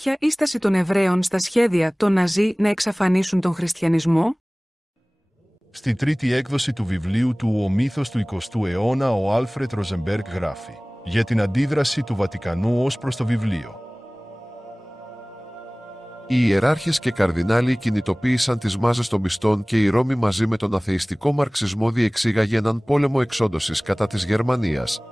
Ποια η στάση των Εβραίων στα σχέδια των ΝΑΖΙ να εξαφανίσουν τον χριστιανισμό? Στη τρίτη έκδοση του βιβλίου του «Ο Μύθος του 20ου αιώνα» ο Άλφρετ Ροζενμπέργκ γράφει για την αντίδραση του Βατικανού ως προς το βιβλίο. Οι ιεράρχες και καρδινάλοι κινητοποίησαν τις μάζες των πιστών και η Ρώμη μαζί με τον αθεϊστικό μαρξισμό διεξήγαγε έναν πόλεμο εξόντωσης κατά της Γερμανίας.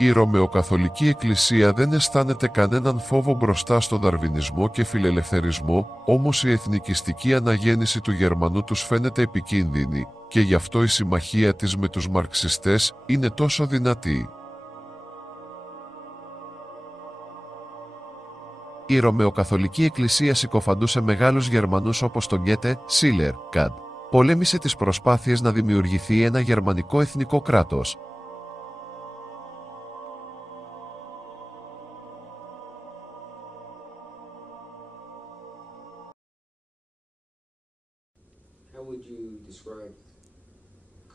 Η Ρωμαιοκαθολική Εκκλησία δεν αισθάνεται κανέναν φόβο μπροστά στον δαρβινισμό και φιλελευθερισμό, όμως η εθνικιστική αναγέννηση του Γερμανού τους φαίνεται επικίνδυνη και γι' αυτό η συμμαχία της με τους μαρξιστές είναι τόσο δυνατή. Η Ρωμαιοκαθολική Εκκλησία συκοφαντούσε μεγάλους Γερμανούς όπως τον Γκέτε, Σίλερ, Καντ. Πολέμησε τις προσπάθειες να δημιουργηθεί ένα γερμανικό εθνικό κράτος. How would you describe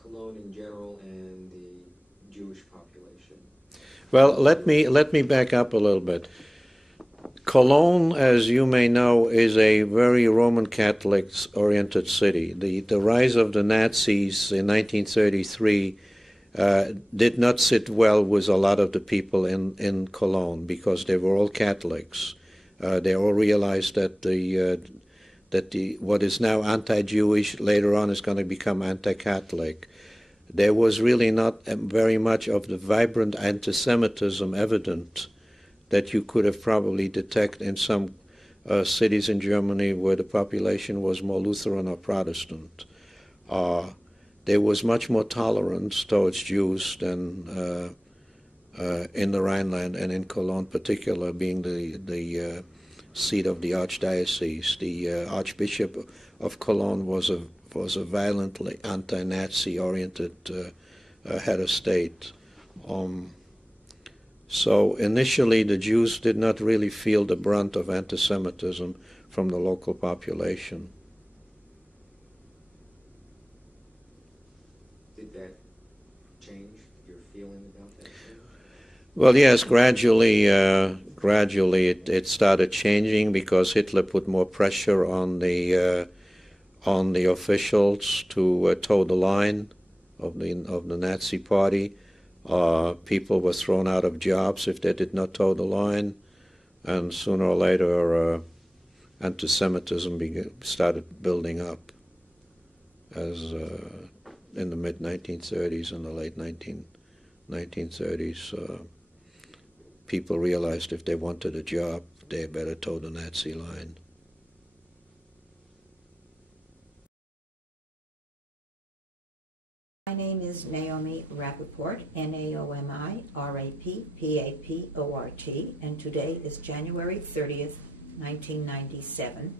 Cologne in general and the Jewish population? Well, let me back up a little bit. Cologne, as you may know, is a very Roman Catholic-oriented city. The rise of the Nazis in 1933 did not sit well with a lot of the people in Cologne because they were all Catholics. They all realized that what is now anti-Jewish later on is going to become anti-Catholic. There was really not very much of the vibrant anti-Semitism evident that you could have probably detected in some cities in Germany where the population was more Lutheran or Protestant. There was much more tolerance towards Jews than in the Rhineland and in Cologne, particular being the seat of the archdiocese. The Archbishop of Cologne was a violently anti-Nazi-oriented head of state. So initially the Jews did not really feel the brunt of anti-Semitism from the local population. Did that change your feeling about that? Well, yes, gradually it started changing because Hitler put more pressure on the officials to toe the line of the Nazi Party. People were thrown out of jobs if they did not toe the line, and sooner or later anti-Semitism started building up as in the mid-1930s and the late 1930s. People realized if they wanted a job, they better toe the Nazi line. My name is Naomi Rappaport, Naomi-Rappaport, and today is January 30th, 1997.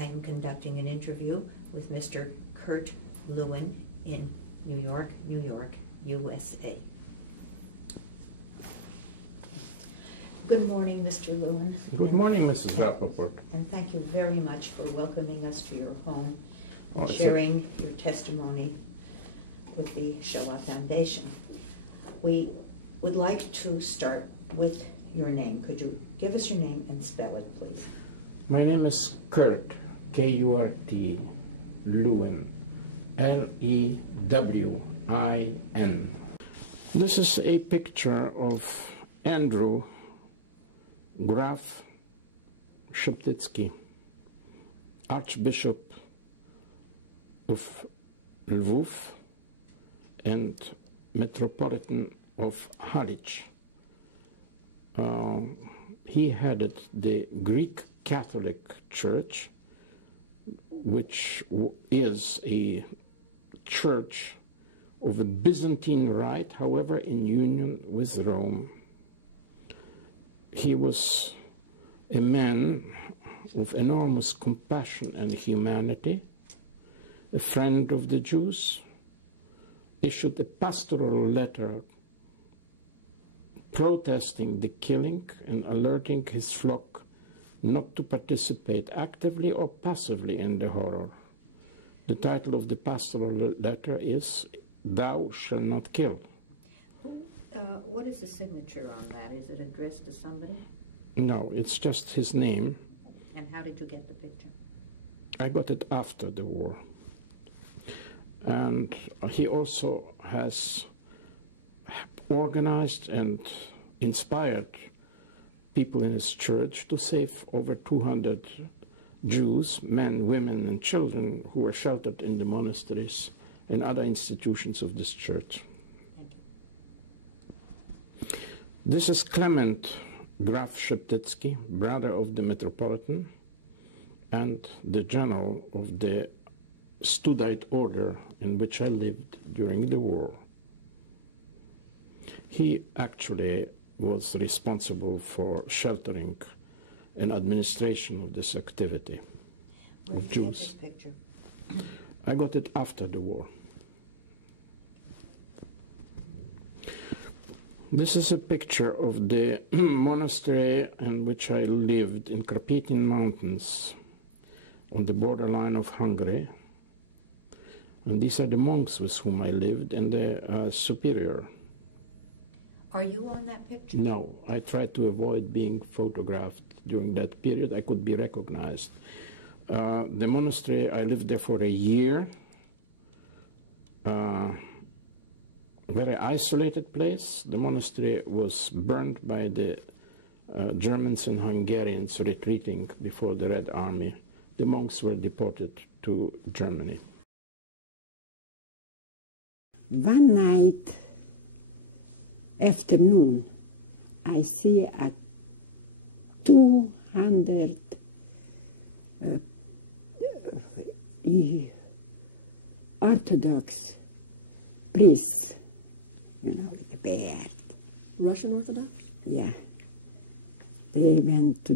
I am conducting an interview with Mr. Kurt Lewin in New York, USA. Good morning, Mr. Lewin. Good morning, Mrs. Rappaport. And thank you very much for welcoming us to your home and Oh, sharing your testimony with the Shoah Foundation. We would like to start with your name. Could you give us your name and spell it, please? My name is Kurt, K-U-R-T, Lewin, L-E-W-I-N. This is a picture of Andrew Graf Sheptytsky, Archbishop of Lviv and Metropolitan of Halič. He headed the Greek Catholic Church, which is a church of a Byzantine rite, however in union with Rome. He was a man of enormous compassion and humanity, a friend of the Jews, issued a pastoral letter protesting the killing and alerting his flock not to participate actively or passively in the horror. The title of the pastoral letter is "Thou Shalt Not Kill." What is the signature on that? Is it addressed to somebody? No, it's just his name. And how did you get the picture? I got it after the war. And he also has organized and inspired people in his church to save over 200 Jews, men, women, and children who were sheltered in the monasteries and other institutions of this church. Thank you. This is Clement Graf Szeptycki, brother of the Metropolitan and the general of the Studite order in which I lived during the war. He actually was responsible for sheltering and administration of this activity of Jews. This picture? I got it after the war. This is a picture of the monastery in which I lived in Carpathian Mountains on the borderline of Hungary. And these are the monks with whom I lived and the superior. Are you on that picture? No, I tried to avoid being photographed during that period. I could be recognized. The monastery, I lived there for a year. Very isolated place. The monastery was burned by the Germans and Hungarians retreating before the Red Army. The monks were deported to Germany. One night afternoon, I see a 200 Orthodox priests, you know, with the beard. Russian Orthodox? Yeah. They went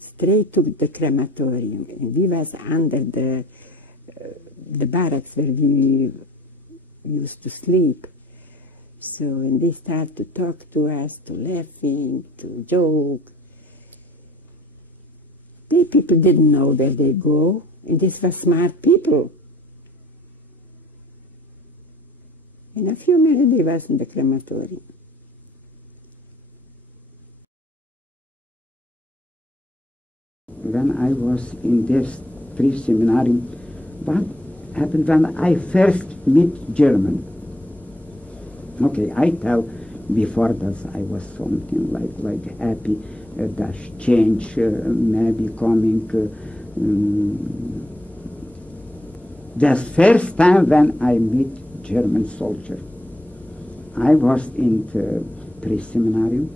straight to the crematorium, and we was under the barracks where we used to sleep. So when they start to talk to us, to laughing, to joke, the people didn't know where they go, and these were smart people. In a few minutes, they was in the crematorium. When I was in this pre-seminary, what happened when I first met German? Okay, I tell before that I was something like happy that change maybe coming. The first time when I met German soldier, I was in the pre-seminary.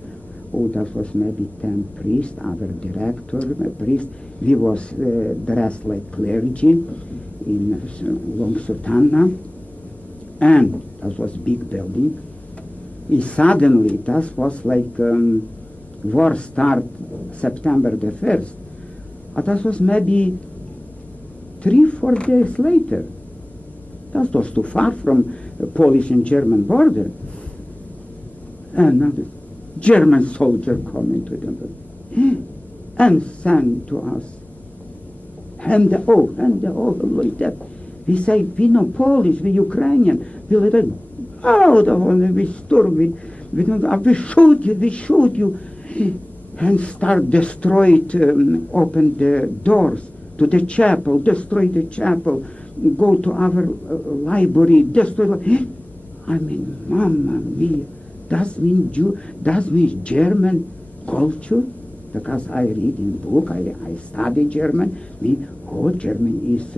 Oh, that was maybe 10 priests, other director, priest. We was dressed like clergy in long sutana, and that was big building. And suddenly, that was like war start September the 1st. That was maybe 3-4 days later. That was too far from Polish and German border. And German soldier coming to them and sang to us. And like that. We say, we know Polish, we Ukrainian, we let it, we storm, we shoot you, and start destroy it, open the doors to the chapel, destroy the chapel, go to our library, destroy. I mean, Mamma mia. Does mean German culture? Because I read in book, I study German. German is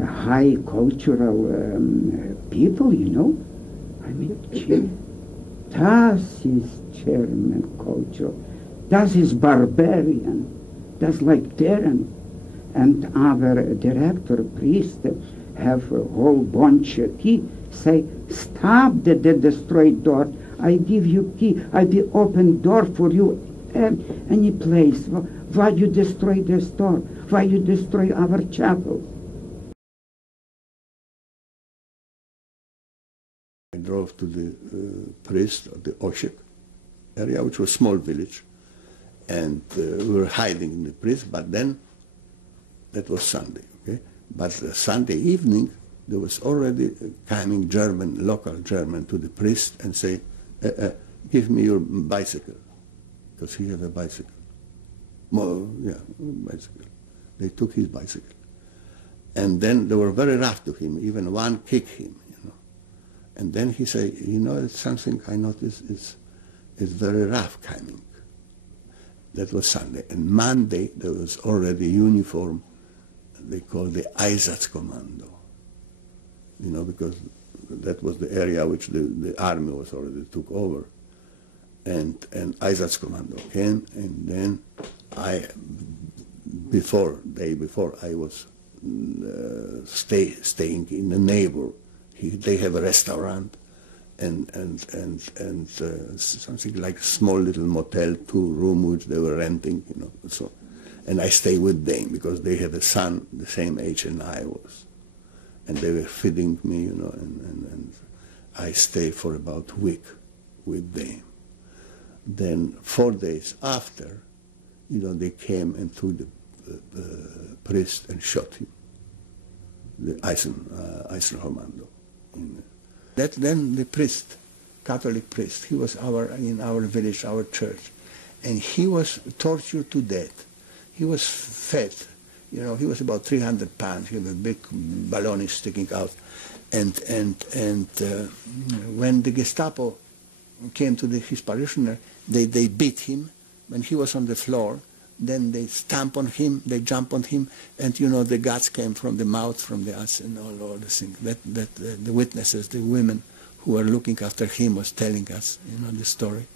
a high cultural people, you know. I mean, das is German culture. Das is barbarian. That's like Terran. And our director, priest, have a whole bunch of key. Say, stop the destroyed door. I give you key. I will open door for you any place. Why you destroy the store? Why you destroy our chapel? I drove to the priest of the Oshik area, which was a small village, and we were hiding in the priest, but then that was Sunday, okay? But Sunday evening, there was already coming German, local German, to the priest and say, give me your bicycle, because he had a bicycle. Bicycle. They took his bicycle. And then they were very rough to him, even one kicked him, And then he said, it's something I noticed is very rough coming. That was Sunday. And Monday, there was already uniform, they called the Einsatzkommando, because that was the area which the army was already took over. And Einsatzkommando came, and then day before, I was staying in a neighbor. They have a restaurant and something like a small little motel, 2-room, which they were renting, So, and I stay with them because they have a son the same age and I was, and they were feeding me, and I stay for about a week with them. Then 4 days after, they came and took the priest and shot him, the Einsatzkommando. Then the priest, Catholic priest, he was in our village, our church, and he was tortured to death. He was fat, he was about 300 pounds. He had a big baloney sticking out, and when the Gestapo came to his parishioner, they beat him when he was on the floor. Then they stamp on him, they jump on him, and the guts came from the mouth, from the ass, and all the things. The witnesses, the women who were looking after him was telling us, the story.